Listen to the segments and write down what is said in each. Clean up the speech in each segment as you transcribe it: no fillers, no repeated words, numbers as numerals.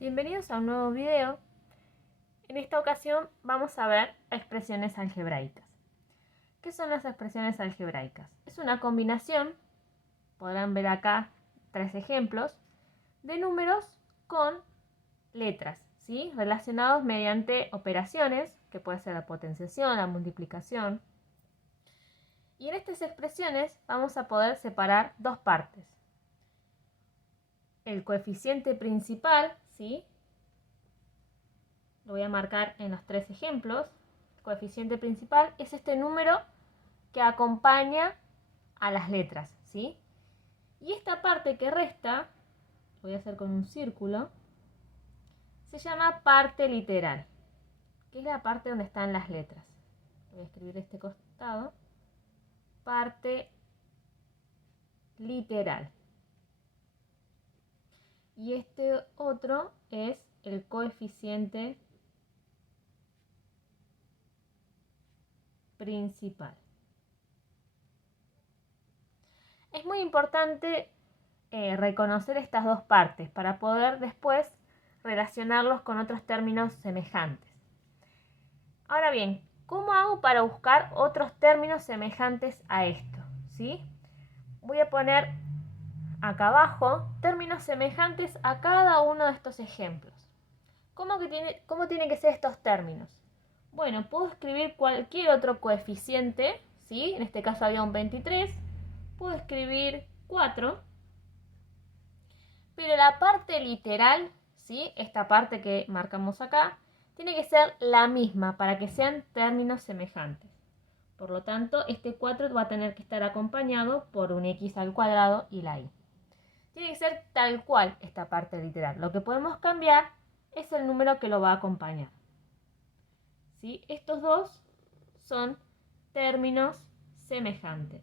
Bienvenidos a un nuevo video. En esta ocasión vamos a ver expresiones algebraicas. ¿Qué son las expresiones algebraicas? Es una combinación, podrán ver acá 3 ejemplos, de números con letras, ¿sí? Relacionados mediante operaciones, que puede ser la potenciación, la multiplicación. Y en estas expresiones vamos a poder separar dos partes. El coeficiente principal, ¿sí? Lo voy a marcar en los 3 ejemplos. El coeficiente principal es este número que acompaña a las letras, ¿sí? Y esta parte que resta, voy a hacer con un círculo, se llama parte literal, que es la parte donde están las letras. Voy a escribir este costado. Parte literal. Y este otro es el coeficiente principal. Es muy importante reconocer estas dos partes para poder después relacionarlos con otros términos semejantes. Ahora bien, ¿cómo hago para buscar otros términos semejantes a esto? ¿Sí? Voy a poner acá abajo términos semejantes a cada uno de estos ejemplos. ¿Cómo tienen que ser estos términos? Bueno, puedo escribir cualquier otro coeficiente, ¿sí? En este caso había un 23. Puedo escribir 4. Pero la parte literal, ¿sí? Esta parte que marcamos acá, tiene que ser la misma para que sean términos semejantes. Por lo tanto, este 4 va a tener que estar acompañado por un x al cuadrado y la y. Tiene que ser tal cual esta parte literal. Lo que podemos cambiar es el número que lo va a acompañar. ¿Sí? Estos dos son términos semejantes.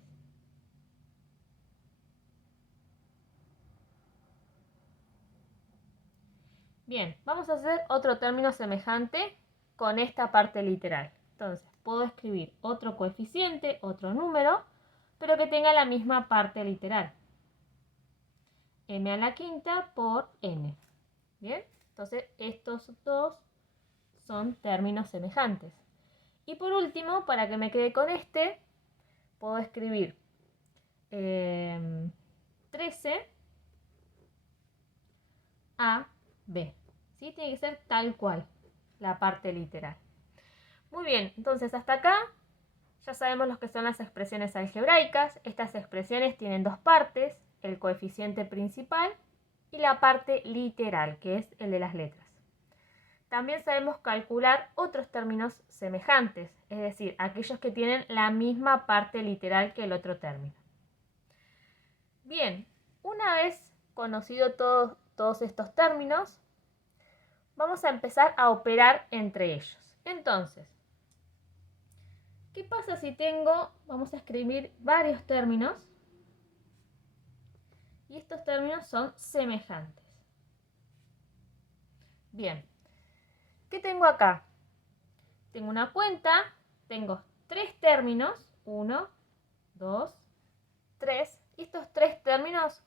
Bien, vamos a hacer otro término semejante con esta parte literal. Entonces, puedo escribir otro coeficiente, otro número, pero que tenga la misma parte literal. M a la quinta por n. Bien, entonces estos dos son términos semejantes. Y por último, para que me quede con este, puedo escribir 13 a b. ¿Sí? Tiene que ser tal cual la parte literal. Muy bien, entonces hasta acá ya sabemos lo que son las expresiones algebraicas. Estas expresiones tienen dos partes, el coeficiente principal y la parte literal, que es el de las letras. También sabemos calcular otros términos semejantes, es decir, aquellos que tienen la misma parte literal que el otro término. Bien, una vez conocido todos estos términos, vamos a empezar a operar entre ellos. Entonces, ¿qué pasa si vamos a escribir varios términos y estos términos son semejantes? Bien, ¿qué tengo acá? Tengo una cuenta, tengo 3 términos, 1, 2, 3, y estos 3 términos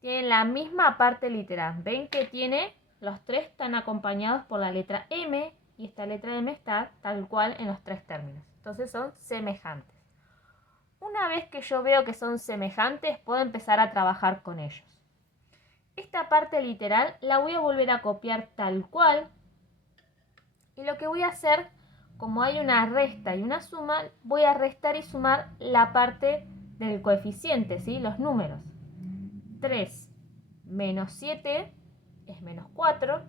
tienen la misma parte literal. Ven que los 3 están acompañados por la letra M y esta letra M está tal cual en los 3 términos. Entonces son semejantes. Una vez que yo veo que son semejantes, puedo empezar a trabajar con ellos. Esta parte literal la voy a volver a copiar tal cual. Y lo que voy a hacer, como hay una resta y una suma, voy a restar y sumar la parte del coeficiente, ¿sí? Los números. 3 menos 7 es menos 4,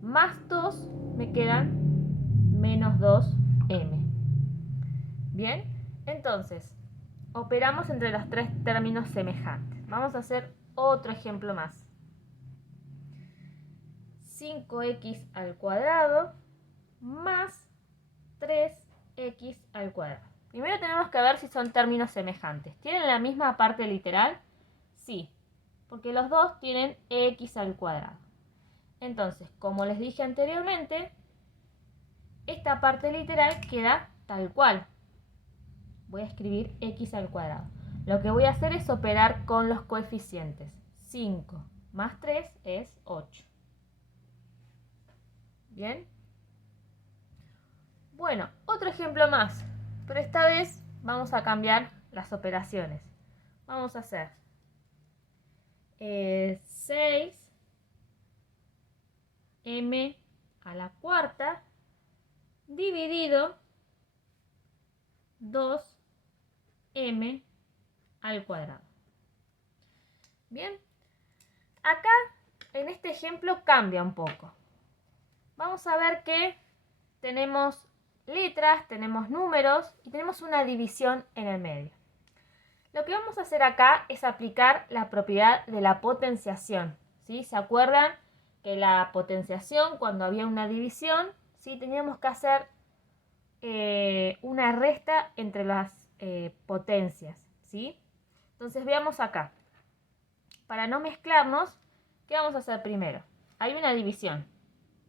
más 2 me quedan menos 2m. Bien, entonces, operamos entre los 3 términos semejantes. Vamos a hacer otro ejemplo más. 5x al cuadrado más 3x al cuadrado. Primero tenemos que ver si son términos semejantes. ¿Tienen la misma parte literal? Sí, porque los dos tienen x al cuadrado. Entonces, como les dije anteriormente, esta parte literal queda tal cual. Voy a escribir x al cuadrado. Lo que voy a hacer es operar con los coeficientes. 5 más 3 es 8. ¿Bien? Bueno, otro ejemplo más, pero esta vez vamos a cambiar las operaciones. Vamos a hacer 6m a la cuarta dividido 2m al cuadrado. Bien, acá en este ejemplo cambia un poco. Vamos a ver que tenemos letras, tenemos números y tenemos una división en el medio. Lo que vamos a hacer acá es aplicar la propiedad de la potenciación, ¿sí? ¿Se acuerdan que la potenciación, cuando había una división, ¿sí? Teníamos que hacer una resta entre las potencias, ¿sí? Entonces veamos acá. Para no mezclarnos, ¿qué vamos a hacer primero? Hay una división.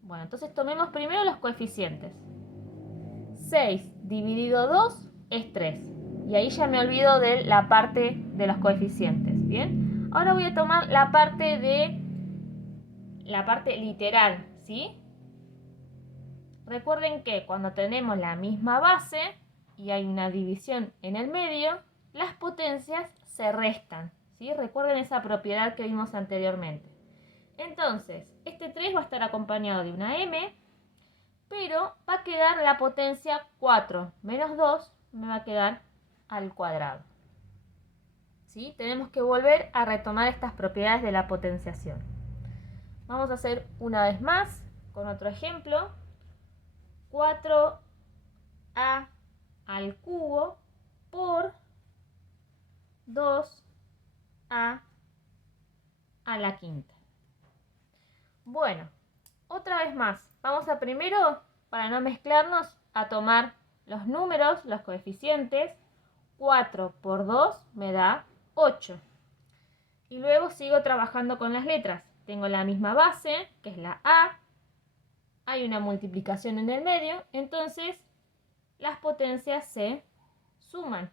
Bueno, entonces tomemos primero los coeficientes. 6 dividido 2 es 3. Y ahí ya me olvido de la parte de los coeficientes. Bien. Ahora voy a tomar la parte literal, ¿sí? Recuerden que cuando tenemos la misma base y hay una división en el medio, las potencias se restan, ¿sí? Recuerden esa propiedad que vimos anteriormente. Entonces, este 3 va a estar acompañado de una m, pero va a quedar la potencia 4 menos 2, me va a quedar al cuadrado. ¿Sí? Tenemos que volver a retomar estas propiedades de la potenciación. Vamos a hacer una vez más con otro ejemplo. 4a al cubo por 2a a la quinta. Bueno, otra vez más. Vamos a primero, para no mezclarnos, a tomar los números, los coeficientes. 4 por 2 me da 8. Y luego sigo trabajando con las letras. Tengo la misma base, que es la A. Hay una multiplicación en el medio, entonces las potencias se suman.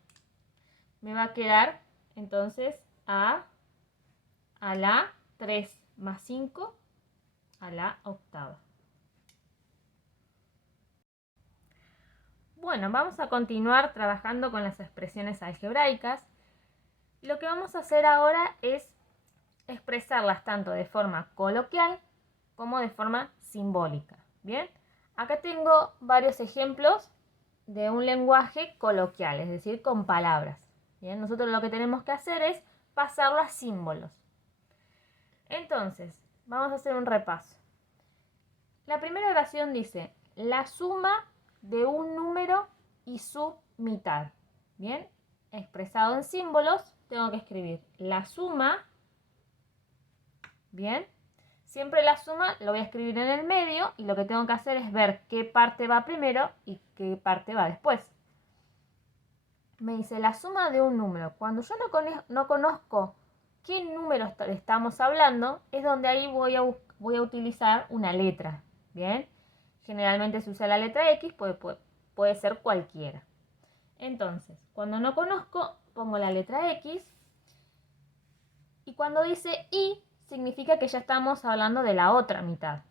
Me va a quedar entonces A a la 3 más 5 a la octava. Bueno, vamos a continuar trabajando con las expresiones algebraicas. Lo que vamos a hacer ahora es expresarlas tanto de forma coloquial como de forma simbólica. Bien, acá tengo varios ejemplos de un lenguaje coloquial, es decir, con palabras. Bien, nosotros lo que tenemos que hacer es pasarlo a símbolos. Entonces, vamos a hacer un repaso. La primera oración dice: la suma de un número y su mitad. Bien, expresado en símbolos, tengo que escribir la suma. Bien, siempre la suma lo voy a escribir en el medio y lo que tengo que hacer es ver qué parte va primero y qué parte va después. Me dice la suma de un número. Cuando yo no conozco qué número estamos hablando, es donde ahí voy a utilizar una letra. Bien, generalmente se usa la letra X, puede ser cualquiera. Entonces, cuando no conozco, pongo la letra X. Y cuando dice y, significa que ya estamos hablando de la otra mitad,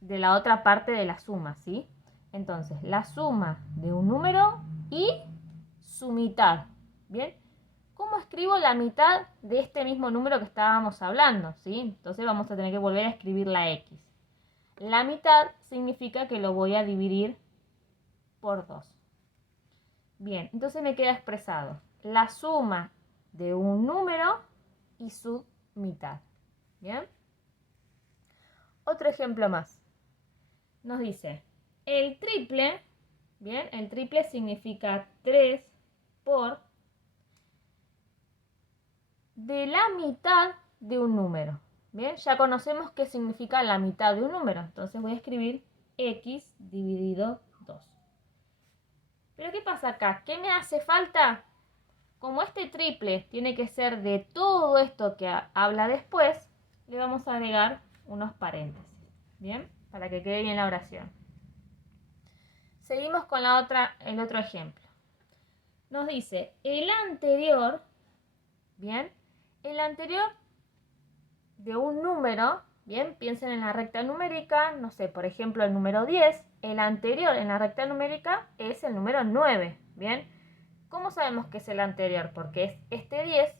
de la otra parte de la suma, ¿sí? Entonces, la suma de un número y su mitad. ¿Bien? ¿Cómo escribo la mitad de este mismo número que estábamos hablando? ¿Sí? Entonces vamos a tener que volver a escribir la X. La mitad significa que lo voy a dividir por 2. Bien, entonces me queda expresado la suma de un número y su mitad. ¿Bien? Otro ejemplo más. Nos dice, el triple, ¿bien? El triple significa 3 por de la mitad de un número. Bien, ya conocemos qué significa la mitad de un número. Entonces voy a escribir x dividido 2. Pero ¿qué pasa acá? ¿Qué me hace falta? Como este triple tiene que ser de todo esto que habla después, le vamos a agregar unos paréntesis. Bien, para que quede bien la oración. Seguimos con el otro ejemplo. Nos dice, el anterior, bien, el anterior de un número, Bien, piensen en la recta numérica, no sé, por ejemplo el número 10, el anterior en la recta numérica es el número 9, ¿bien? ¿Cómo sabemos que es el anterior? Porque es este 10,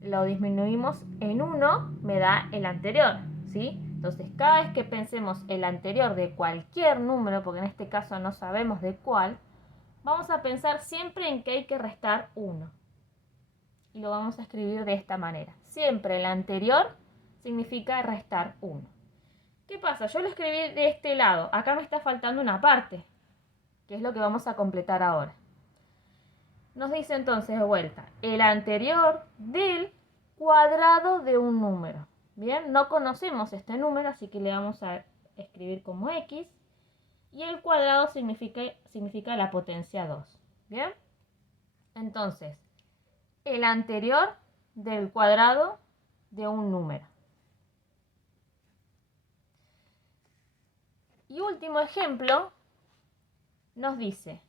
lo disminuimos en 1, me da el anterior, ¿sí? Entonces, cada vez que pensemos el anterior de cualquier número, porque en este caso no sabemos de cuál, vamos a pensar siempre en que hay que restar 1. Y lo vamos a escribir de esta manera. Siempre el anterior significa restar 1. ¿Qué pasa? Yo lo escribí de este lado. Acá me está faltando una parte, que es lo que vamos a completar ahora. Nos dice entonces de vuelta, el anterior del cuadrado de un número. Bien, no conocemos este número, así que le vamos a escribir como X. Y el cuadrado significa la potencia 2. Bien, entonces, el anterior del cuadrado de un número. Y último ejemplo, nos dice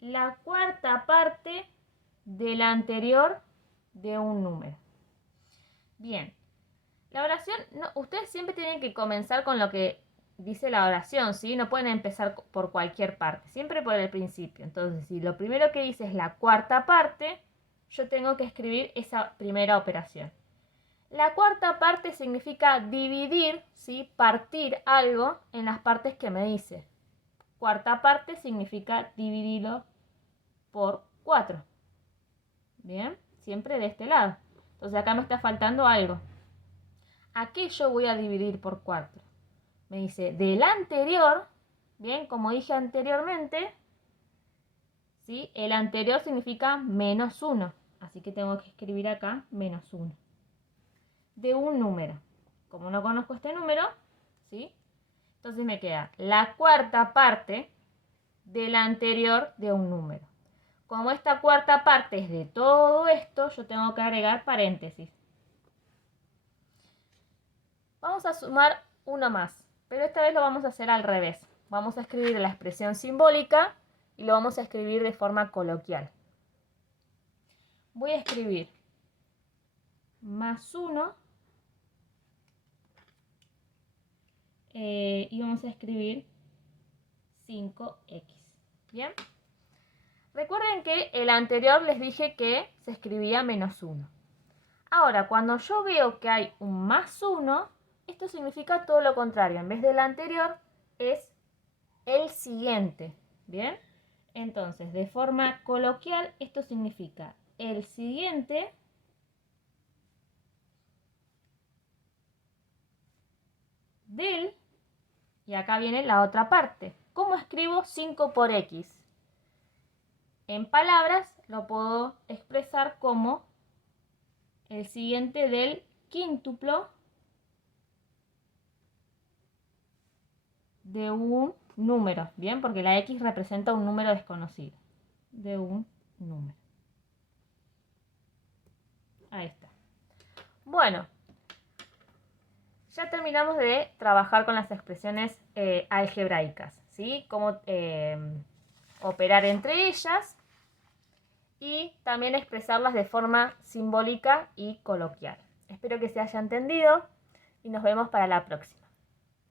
la cuarta parte del anterior de un número. Bien, la oración, ustedes siempre tienen que comenzar con lo que dice la oración, ¿sí? No pueden empezar por cualquier parte, siempre por el principio. Entonces, si lo primero que dice es la cuarta parte, yo tengo que escribir esa primera operación. La cuarta parte significa dividir, ¿sí? Partir algo en las partes que me dice. Cuarta parte significa dividirlo por 4. Bien, siempre de este lado. Entonces acá me está faltando algo. ¿A qué yo voy a dividir por 4? Me dice del anterior, bien, como dije anteriormente, ¿sí? El anterior significa menos 1. Así que tengo que escribir acá menos 1. De un número. Como no conozco este número, ¿sí? Entonces me queda la cuarta parte del anterior de un número. Como esta cuarta parte es de todo esto, yo tengo que agregar paréntesis. Vamos a sumar uno más, pero esta vez lo vamos a hacer al revés. Vamos a escribir la expresión simbólica y lo vamos a escribir de forma coloquial. Voy a escribir más 1 y vamos a escribir 5x. ¿Bien? Recuerden que el anterior les dije que se escribía menos 1. Ahora, cuando yo veo que hay un más 1, esto significa todo lo contrario. En vez del anterior, es el siguiente. ¿Bien? Entonces, de forma coloquial, esto significa el siguiente del, y acá viene la otra parte. ¿Cómo escribo 5 por x? En palabras lo puedo expresar como el siguiente del quíntuplo de un número, ¿bien? Porque la x representa un número desconocido. De un número. Ahí está. Bueno, ya terminamos de trabajar con las expresiones algebraicas, ¿sí? Cómo operar entre ellas y también expresarlas de forma simbólica y coloquial. Espero que se haya entendido y nos vemos para la próxima.